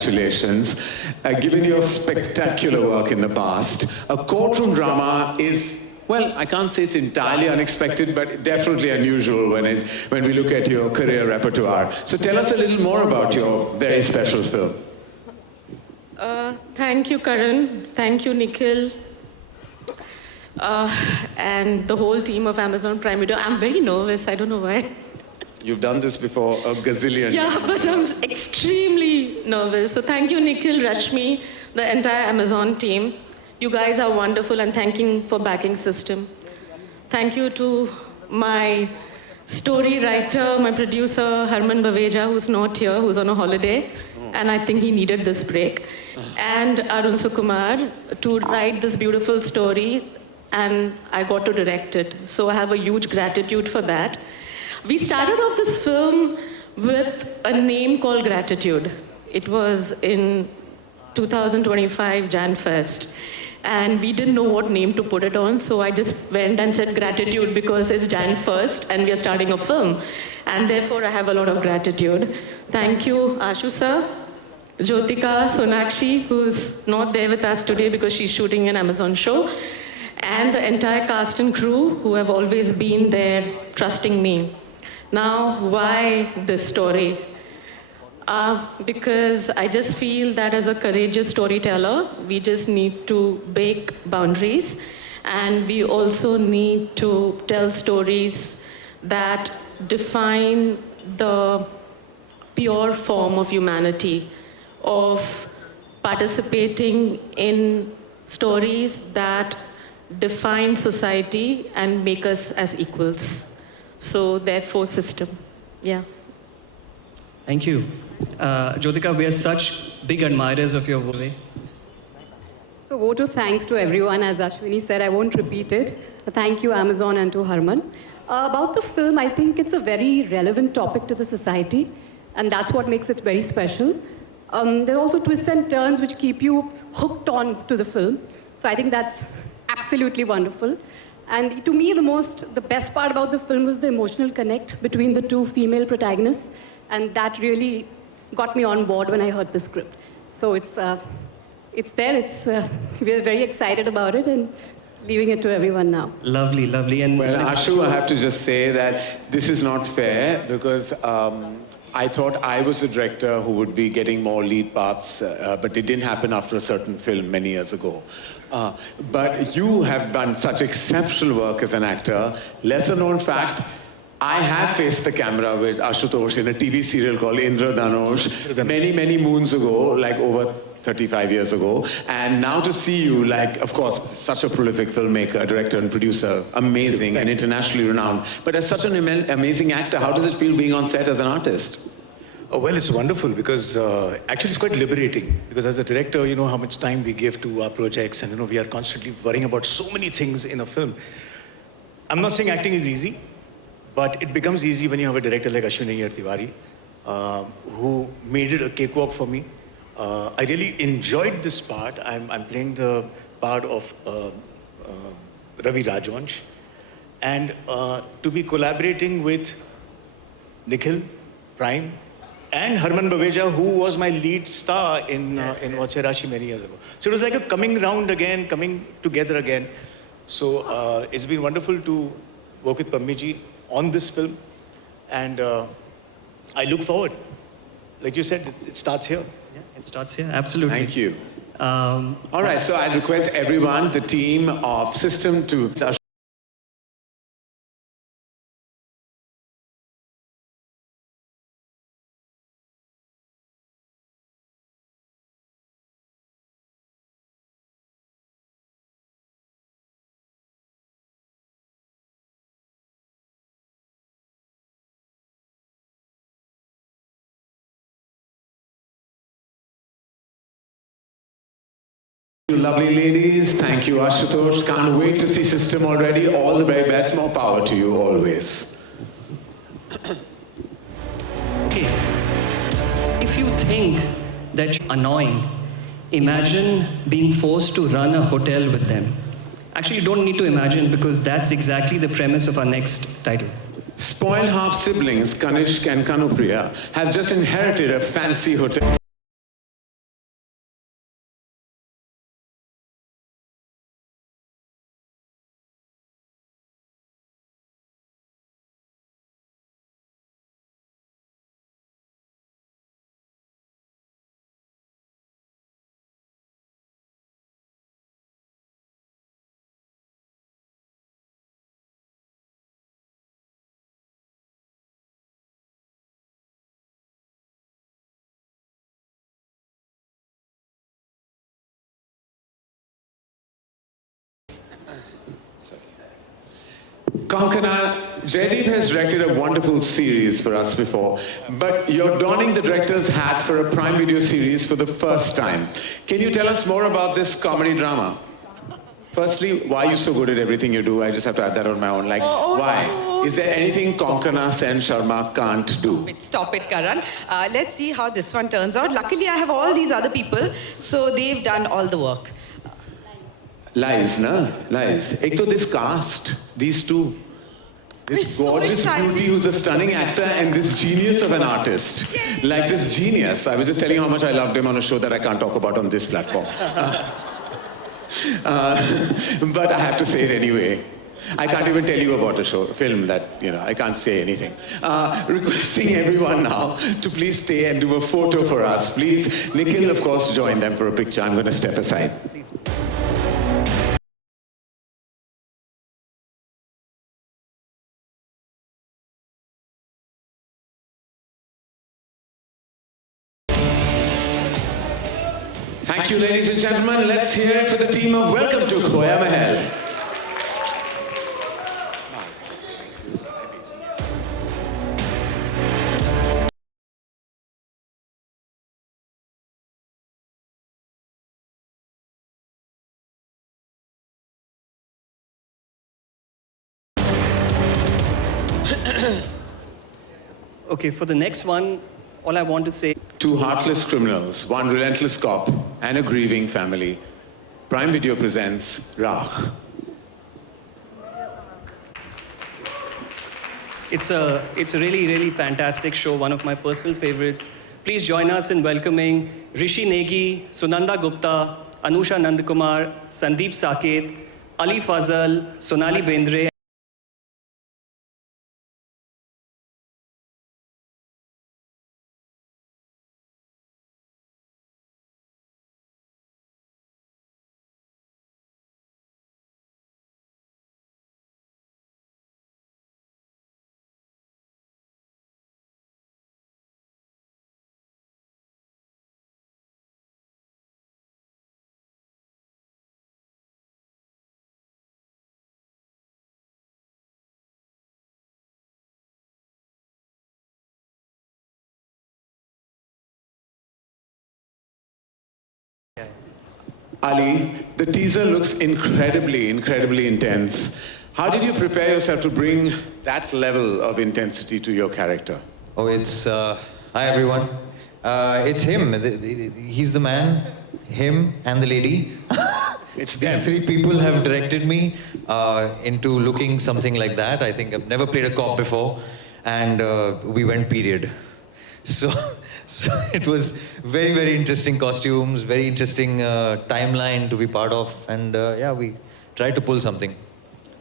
Congratulations. Given your spectacular work in the past, a courtroom drama is, well, I can't say it's entirely unexpected, but definitely unusual when we look at your career repertoire. So tell us a little more about your very special film. Thank you, Karan. Thank you, Nikhil. And the whole team of Amazon Prime Video. I'm very nervous. I don't know why. You've done this before a gazillion times. Yeah, but I'm extremely nervous. So thank you, Nikhil, Rashmi, the entire Amazon team. You guys are wonderful, and thank you for backing system. Thank you to my story writer, my producer, Harman Baveja, who's not here, who's on a holiday. And I think he needed this break. And Arun Sukumar to write this beautiful story, and I got to direct it. So I have a huge gratitude for that. We started off this film with a name called Gratitude. It was in 2025 Jan 1st. And we didn't know what name to put it on, so I just went and said Gratitude because it's Jan 1st and we are starting a film. And therefore I have a lot of gratitude. Thank you, Ashu sir, Jyothika, Sonakshi, who's not there with us today because she's shooting an Amazon show, and the entire cast and crew who have always been there trusting me. Now, why this story? Because I just feel that as a courageous storyteller, we just need to break boundaries, and we also need to tell stories that define the pure form of humanity, of participating in stories that define society and make us as equals. So therefore, system. Yeah. Thank you. Jyothika, we are such big admirers of your work. So vote of thanks to everyone. As Ashwini said, I won't repeat it. Thank you, Amazon, and to Harman. About the film, I think it's a very relevant topic to the society, and that's what makes it very special. There are also twists and turns which keep you hooked on to the film. So I think that's absolutely wonderful. And to me, the best part about the film was the emotional connect between the two female protagonists. And that really got me on board when I heard the script. So it's there, we are very excited about it and leaving it to everyone now. Lovely, lovely. And well, Ashu, I have to just say that this is not fair because I thought I was the director who would be getting more lead parts, but it didn't happen after a certain film many years ago. But you have done such exceptional work as an actor. Lesser known fact, I have faced the camera with Ashutosh in a TV serial called Indra Dhanush many, many moons ago, like over 35 years ago. And now to see you, like, of course, such a prolific filmmaker, director and producer, amazing and internationally renowned. But as such an amazing actor, how does it feel being on set as an artist? Oh, well, it's wonderful because actually it's quite liberating because as a director, you know how much time we give to our projects and, you know, we are constantly worrying about so many things in a film. I'm not saying acting is easy, but it becomes easy when you have a director like Ashwini Tiwari, who made it a cakewalk for me. I really enjoyed this part. I'm playing the part of Ravi Rajvansh. And to be collaborating with Nikhil, Prime, and Harman Baveja, who was my lead star in Vache Rashi many years ago. So it was like a coming round again, coming together again. So it's been wonderful to work with Pammiji on this film. And I look forward. Like you said, it starts here. Yeah, it starts here, absolutely. Thank you. All right, so I request everyone, the team of System to lovely ladies. Thank you, Ashutosh. Can't wait to see System already. All the very best. More power to you always. Okay. If you think that you're annoying, imagine being forced to run a hotel with them. Actually, you don't need to imagine because that's exactly the premise of our next title. Spoiled half-siblings, Kanishk and Kanupriya, have just inherited a fancy hotel. Konkona, Jaideep has directed a wonderful series for us before, but you're donning the director's hat for a Prime Video series for the first time. Can you tell us more about this comedy drama? Firstly, why are you so good at everything you do? I just have to add that on my own. Like, why? No. Is there anything Konkona Sen Sharma can't do? Stop it, Karan. Let's see how this one turns out. Luckily, I have all these other people, so they've done all the work. Lies, na? Lies. Ek to this cast, these two. This It's so gorgeous exciting. beauty who's a stunning actor and this genius of an artist. Like this genius. I was just telling you how much I loved him on a show that I can't talk about on this platform. But I have to say it anyway. I can't even tell you about a film that, I can't say anything. Requesting everyone now to please stay and do a photo for us. Please, Nikhil, of course, join them for a picture. I'm going to step aside. Please. Thank you, ladies and gentlemen. Let's hear it for the team of Welcome to Khoya Mahal. Okay, for the next one, all I want to say. Two heartless criminals, one relentless cop, and a grieving family. Prime Video presents Raakh. It's a really, really fantastic show, one of my personal favorites. Please join us in welcoming Rishi Negi, Sunanda Gupta, Anusha Nandakumar, Sandeep Saket, Ali Fazal, Sonali Bendre. Ali, the teaser looks incredibly, incredibly intense. How did you prepare yourself to bring that level of intensity to your character? Oh, it's hi everyone. It's him. He's the man. Him and the lady. It's These them. three people have directed me into looking something like that. I think I've never played a cop before, and we went period. So it was very, very interesting costumes, very interesting timeline to be part of, and yeah, we tried to pull something.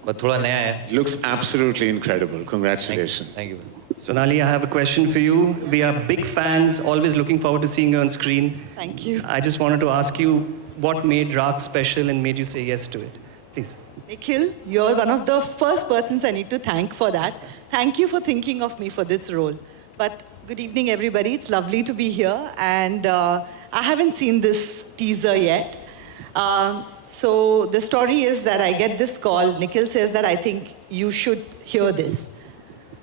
But thoda naya hai. Looks absolutely incredible. Congratulations. Thank you. Sonali, I have a question for you. We are big fans, always looking forward to seeing you on screen. Thank you. I just wanted to ask you what made Raakh special and made you say yes to it. Please. Nikhil, you're one of the first persons I need to thank for that. Thank you for thinking of me for this role. But good evening, everybody. It's lovely to be here. And I haven't seen this teaser yet. So the story is that I get this call. Nikhil says that I think you should hear this.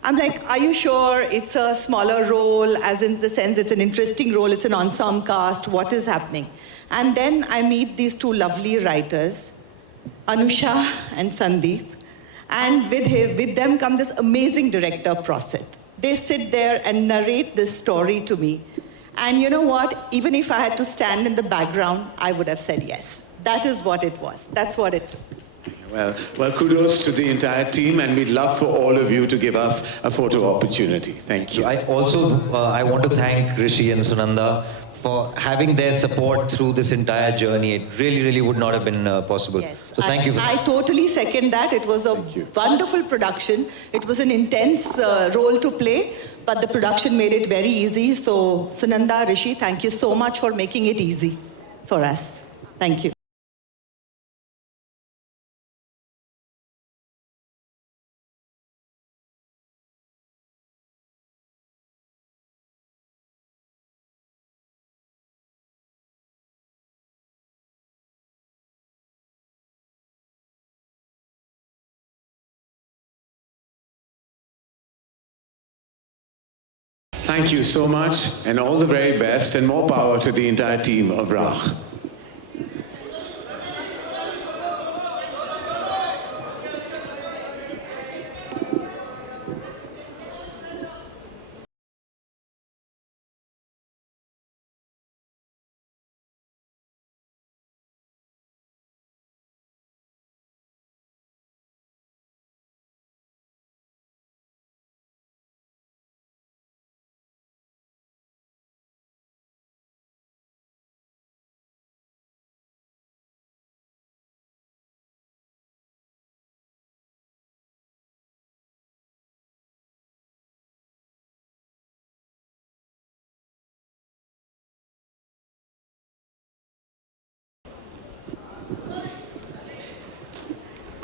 I'm like, are you sure it's a smaller role, as in the sense it's an interesting role, it's an ensemble cast, what is happening? And then I meet these two lovely writers, Anusha and Sandeep, and with them come this amazing director, Prasit. They sit there and narrate this story to me. And you know what? Even if I had to stand in the background, I would have said yes. That is what it was. That's what it took. Well, kudos to the entire team, and we'd love for all of you to give us a photo opportunity. Thank you. I also I want to thank Rishi and Sunanda for having their support through this entire journey. It really, really would not have been possible. Yes, So thank you. I totally second that. It was a you. wonderful production. It was an intense role to play, but the production made it very easy. So Sunanda, Rishi, thank you so much for making it easy for us. Thank you. Thank you so much, and all the very best, and more power to the entire team of Raakh.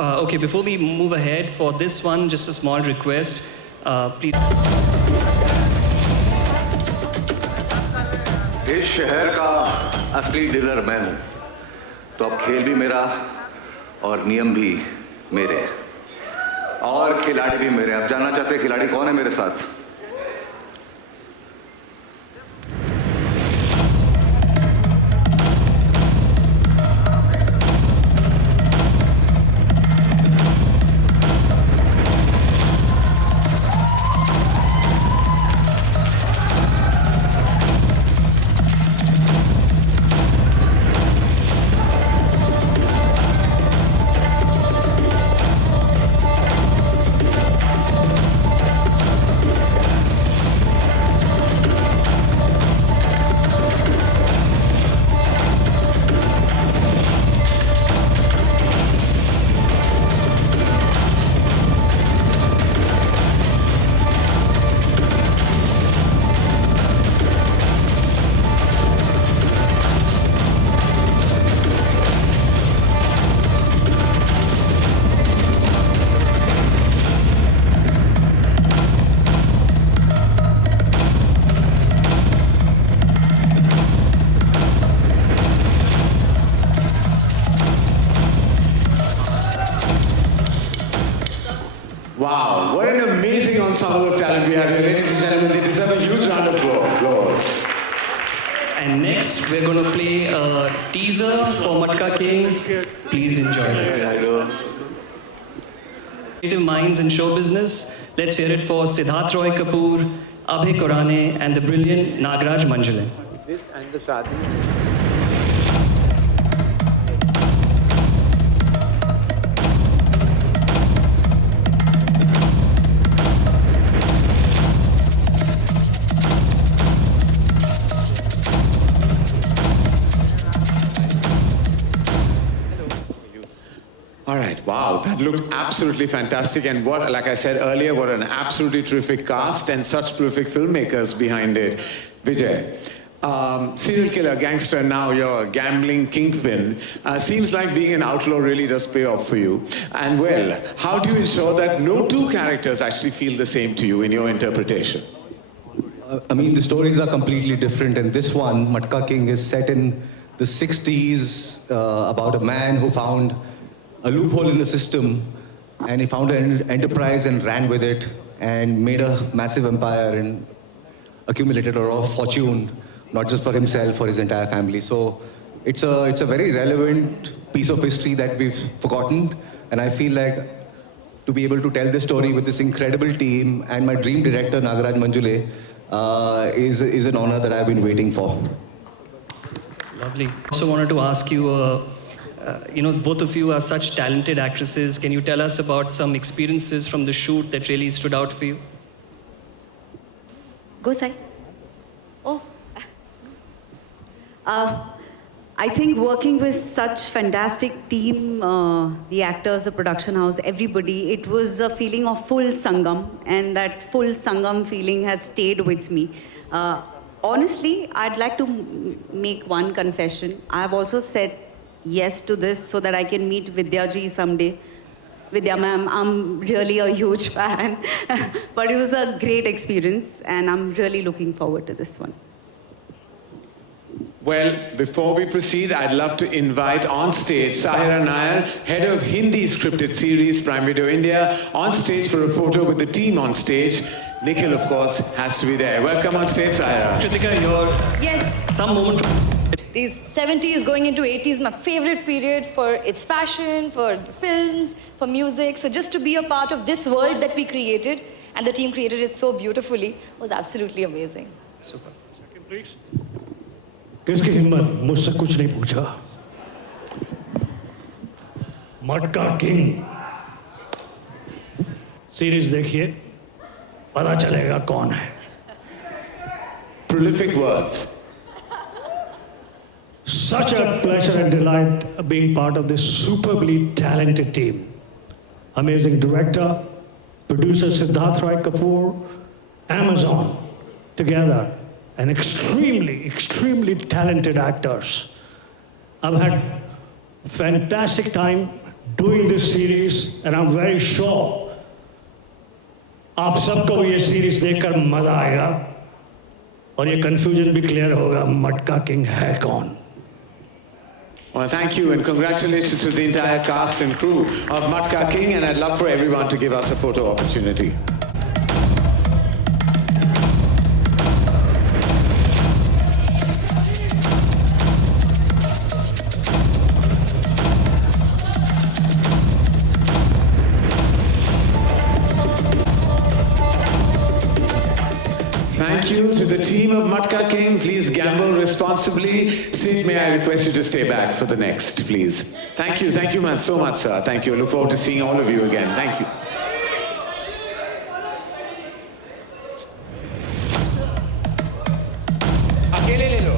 Okay, before we move ahead, for this one, just a small request. Please. इस शहर का असली dinner मैं हूं, तो अब खेल भी मेरा और नियम भी मेरे और खिलाड़ी भी मेरे। अब जानना चाहते हैं खिलाड़ी कौन है मेरे साथ? Wow, what an amazing ensemble of talent we have here. Ladies and gentlemen, they deserve a huge round of applause. And next, we're going to play a teaser for Matka King. Please enjoy this. Creative minds in show business. Let's hear it for Siddharth Roy Kapoor, Abhay Korane, and the brilliant Nagraj Manjule. This and the Shadi. All right, wow, that looked absolutely fantastic. And what, like I said earlier, what an absolutely terrific cast and such terrific filmmakers behind it. Vijay, serial killer, gangster, now you're a gambling kingpin. Seems like being an outlaw really does pay off for you. And well, how do you ensure that no two characters actually feel the same to you in your interpretation? I mean, the stories are completely different, and this one, Matka King, is set in the 60s about a man who found a loophole in the system, and he found an enterprise and ran with it and made a massive empire and accumulated a lot of fortune, not just for himself, for his entire family. So it's a very relevant piece of history that we've forgotten, and I feel like to be able to tell this story with this incredible team and my dream director, Nagraj Manjule, is an honor that I've been waiting for. Lovely. Also wanted to ask you, both of you are such talented actresses. Can you tell us about some experiences from the shoot that really stood out for you? Go, Sai. Oh. I think working with such fantastic team, the actors, the production house, everybody, it was a feeling of full Sangam, and that full Sangam feeling has stayed with me. Honestly, I'd like to make one confession. I've also said yes to this so that I can meet Vidya ji someday. Vidya ma'am, I'm really a huge fan. But it was a great experience, and I'm really looking forward to this one. Well, before we proceed, I'd love to invite on stage Sahira Nair, head of Hindi scripted series, Prime Video India, on stage for a photo with the team on stage. Nikhil, of course, has to be there. Welcome on stage, Sahara. Kritika, your Yes, some moment. these 70s going into 80s, my favorite period for its fashion, for the films, for music. So just to be a part of this world that we created, and the team created it so beautifully, was absolutely amazing. Super. किसकी हिम्मत मुझसे कुछ नहीं पूछा मटका king series देखिए पता चलेगा कौन है Prolific words. Such a pleasure and delight being part of this superbly talented team. Amazing director, producer Siddharth Rai Kapoor, Amazon, together, and extremely talented actors. I've had a fantastic time doing this series, and I'm very sure आप सबको ये series देखकर मजा आएगा और ये confusion भी clear होगा मटका किंग है कौन Well, thank you and congratulations to the entire cast and crew of Matka King, and I'd love for everyone to give us a photo opportunity. Thank you to the team of Matka King. Please gamble responsibly. Sid, may I request you to stay back for the next, please. Thank you so much, sir. Thank you. I look forward to seeing all of you again. Thank you. Akele le lo.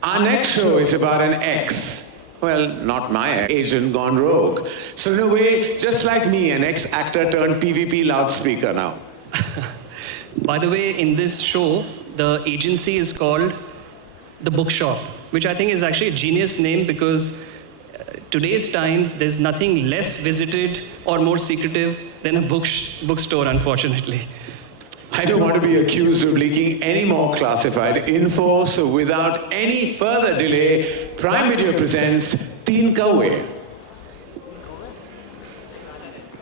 Our next show is about an ex. Well, not my ex, agent gone rogue. So in a way, just like me, an ex-actor turned PVP loudspeaker now. By the way, in this show, the agency is called The Bookshop, which I think is actually a genius name because today's times, there's nothing less visited or more secretive than a bookstore, unfortunately. I don't want to be accused of leaking any more classified info, so without any further delay, Prime Video presents Tinkawe.